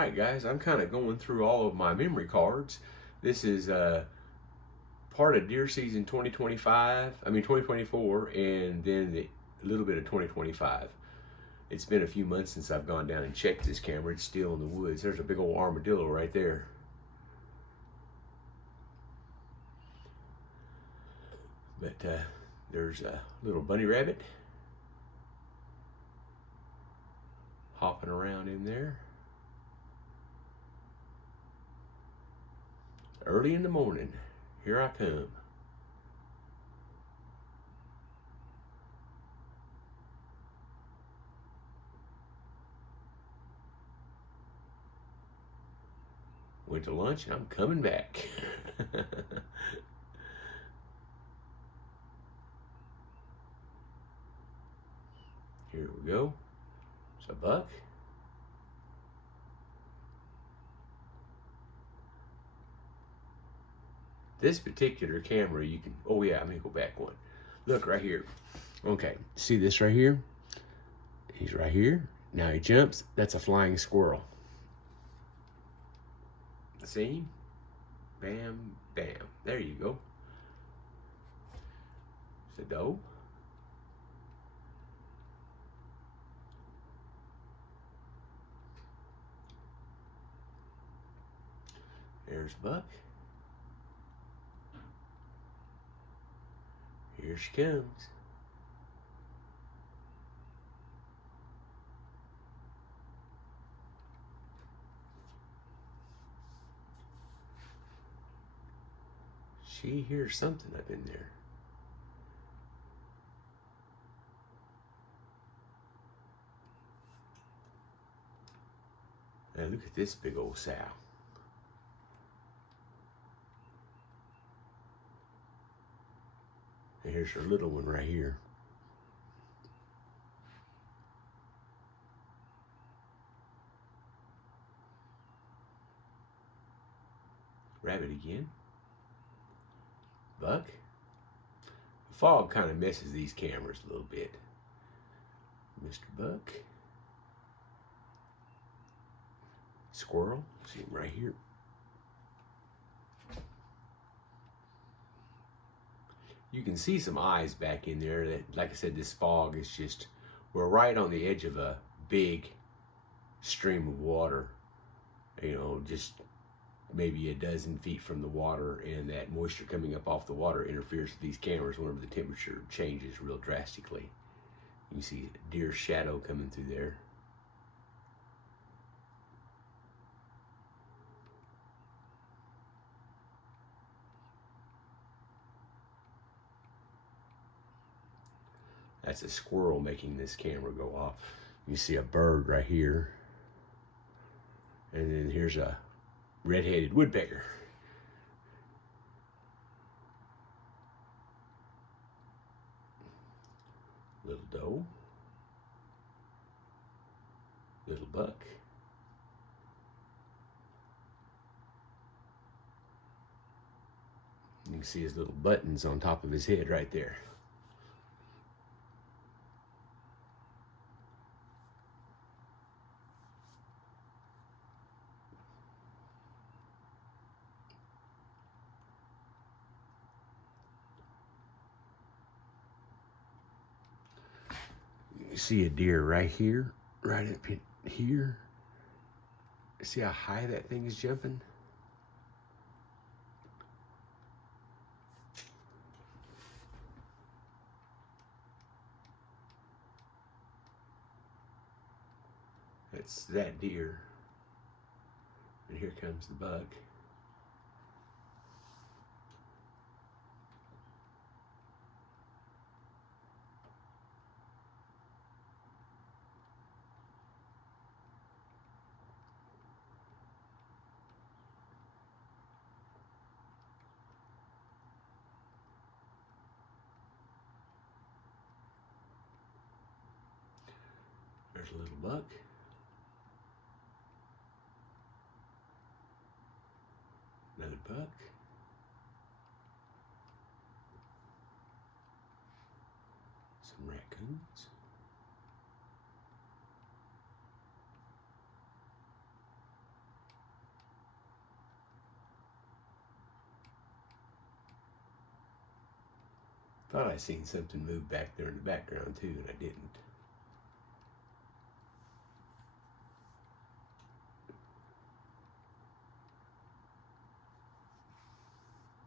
right, guys, I'm kind of going through all of my memory cards. This is part of deer season 2024, and then a little bit of 2025. It's been a few months since I've gone down and checked this camera. It's still in the woods. There's a big old armadillo right there. But there's a little bunny rabbit hopping around in there. Early in the morning, here I come. Went to lunch and I'm coming back. Here we go. It's a buck. This particular camera, you can, oh yeah, let me go back one. Look right here. Okay, see this right here? He's right here. Now he jumps. That's a flying squirrel. See? Bam, bam. There you go. It's a doe. There's buck. Here she comes. She hears something up in there. Now look at this big old sow. And here's her little one right here. Rabbit again. Buck. The fog kind of messes these cameras a little bit. Mr. Buck. Squirrel. See him right here. You can see some eyes back in there. That, like I said, this fog is just, we're right on the edge of a big stream of water. You know, just maybe a dozen feet from the water, and that moisture coming up off the water interferes with these cameras whenever the temperature changes real drastically. You can see a deer shadow coming through there. That's a squirrel making this camera go off. You see a bird right here. And then here's a red-headed woodpecker. Little doe. Little buck. You can see his little buttons on top of his head right there. You see a deer right here, right up here. See how high that thing is jumping? That's that deer. And here comes the buck. There's a little buck. Another buck. Some raccoons. Thought I seen something move back there in the background too, and I didn't.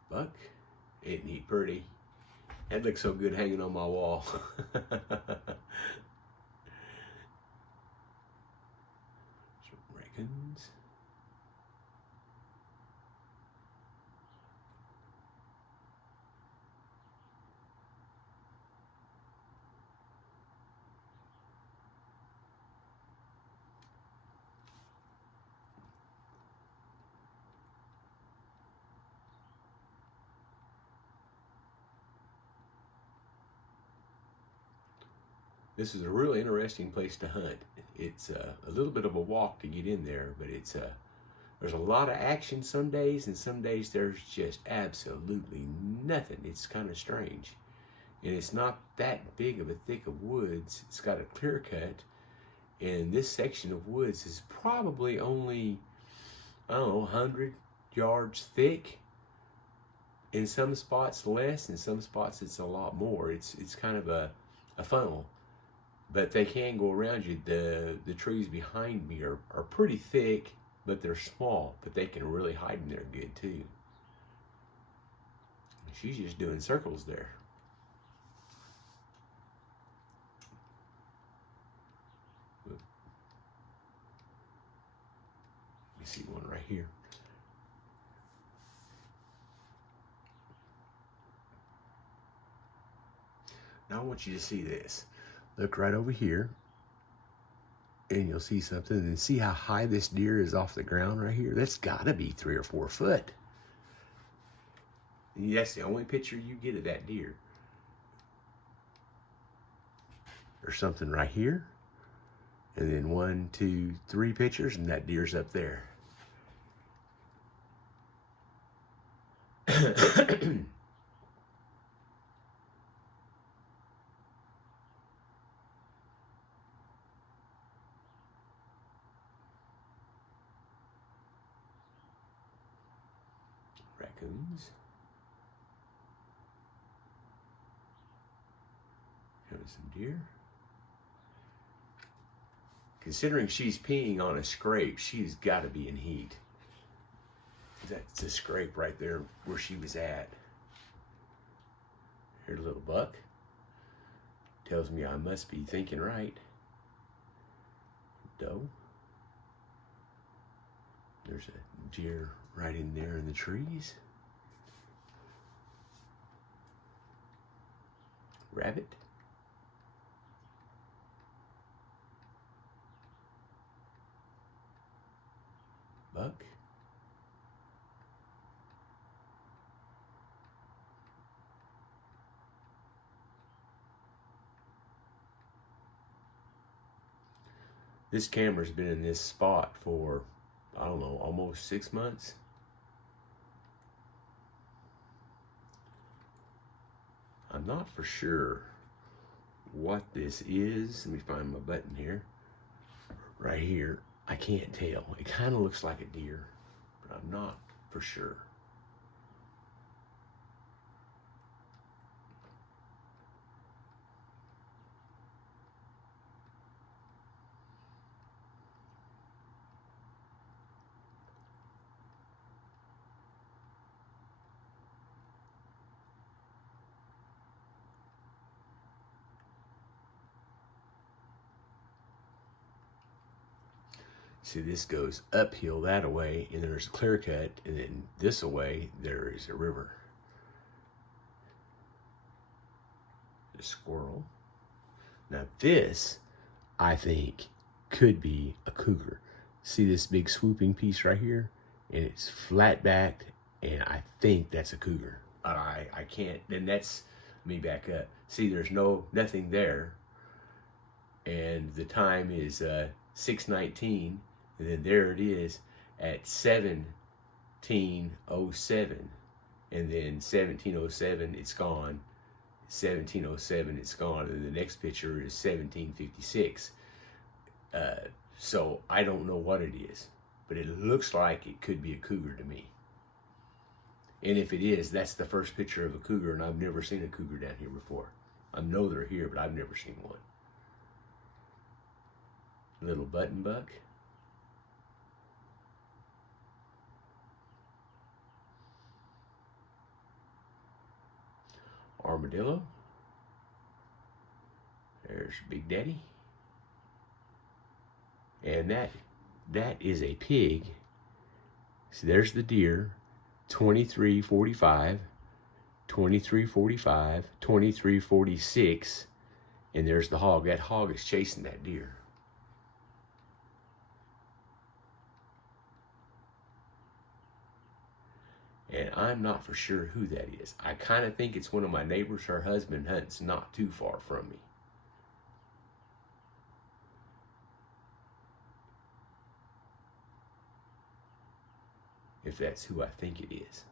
Buck, isn't he pretty? That looks so good hanging on my wall. Raccoons. This is a really interesting place to hunt. It's a little bit of a walk to get in there, but there's a lot of action some days, and some days there's just absolutely nothing. It's kind of strange. And it's not that big of a thick of woods. It's got a clear cut, and this section of woods is probably only, I don't know, 100 yards thick. In some spots less, in some spots it's a lot more. It's kind of a funnel. But they can go around you. The trees behind me are pretty thick, but they're small, but they can really hide in there good too. She's just doing circles there. Let me see one right here. Now I want you to see this. Look right over here, and you'll see something, and see how high this deer is off the ground right here? That's gotta be 3 or 4 foot. And that's the only picture you get of that deer. There's something right here, and then 1, 2, 3 pictures, and that deer's up there. Raccoons. Having some deer. Considering she's peeing on a scrape, she's got to be in heat. That's a scrape right there where she was at. Here's a little buck. Tells me I must be thinking right. Doe. There's a deer right in there in the trees. Rabbit. Buck. This camera's been in this spot for, I don't know, almost 6 months. I'm not for sure what this is. Let me find my button here. Right here. I can't tell. It kind of looks like a deer, but I'm not for sure. See, this goes uphill that way, and there's a clear cut, and then this away, there is a river. A squirrel. Now this, I think, could be a cougar. See this big swooping piece right here? And it's flat backed, and I think that's a cougar. I can't, and that's, let me back up. See, there's nothing there, and the time is 6:19. And then there it is at 17:07, and then 17:07 it's gone, 17:07 it's gone, and the next picture is 17:56. So I don't know what it is, but it looks like it could be a cougar to me. And if it is, that's the first picture of a cougar, and I've never seen a cougar down here before. I know they're here, but I've never seen one. Little button buck. Armadillo. There's Big Daddy. And that is a pig. So there's the deer. 2345, 2345, 2346, and there's the hog. That hog is chasing that deer. And I'm not for sure who that is. I kind of think it's one of my neighbors. Her husband hunts not too far from me. If that's who I think it is.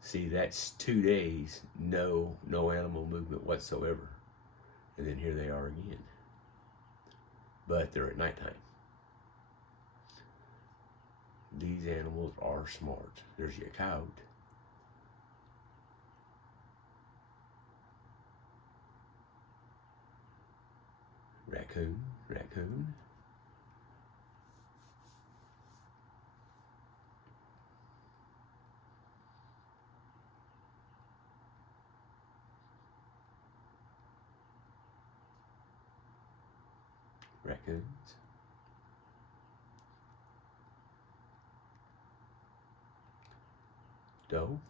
See, that's 2 days, no animal movement whatsoever. And then here they are again. But they're at nighttime. These animals are smart. There's your coyote. Raccoon, raccoon. Raccoons. Doe.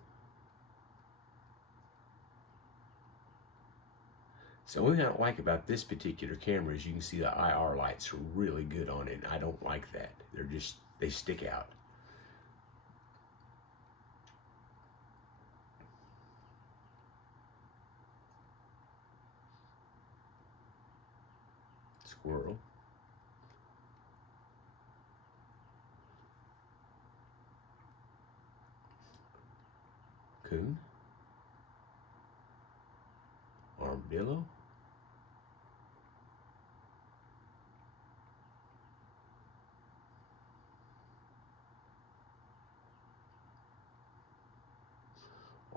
So one thing I don't like about this particular camera is you can see the IR lights are really good on it. I don't like that. They stick out. Squirrel. Coon. Armadillo.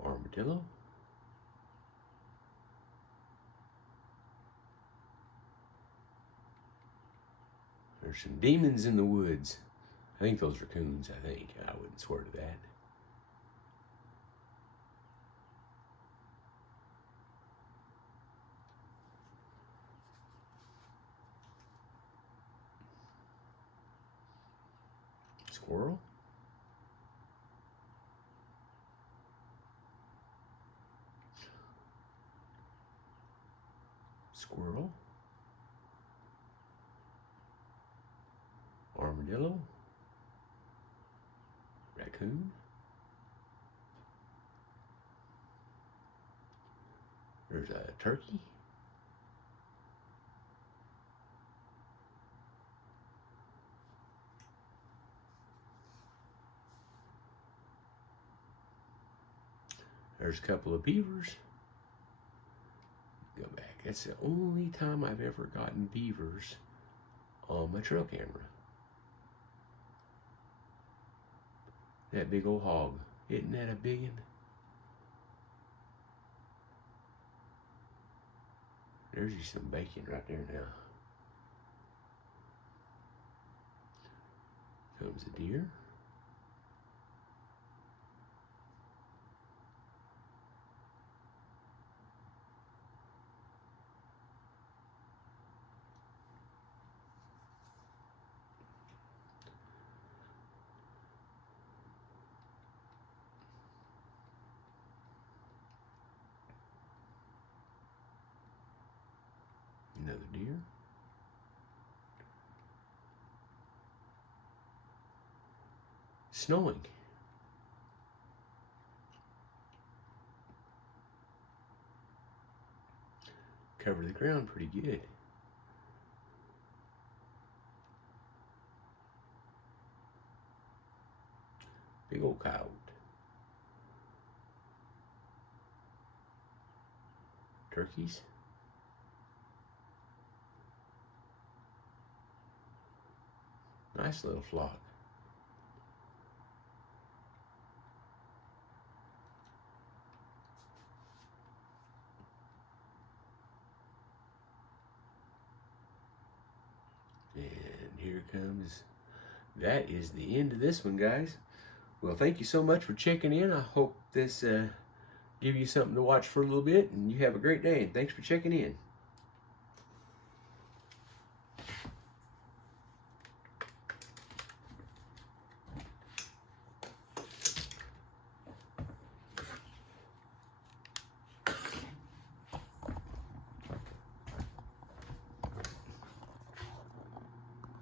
Armadillo. There's some demons in the woods. I think those are coons, I think. I wouldn't swear to that. Squirrel. Squirrel. Armadillo. Raccoon. There's a turkey. There's a couple of beavers. Go back. That's the only time I've ever gotten beavers on my trail camera. That big old hog. Isn't that a big one? There's you some bacon right there now. Comes a deer. Another deer. Snowing. Cover the ground pretty good. Big old coyote. Turkeys. Nice little flock. And here comes, that is the end of this one, guys. Well, thank you so much for checking in. I hope this give you something to watch for a little bit, and you have a great day, and thanks for checking in.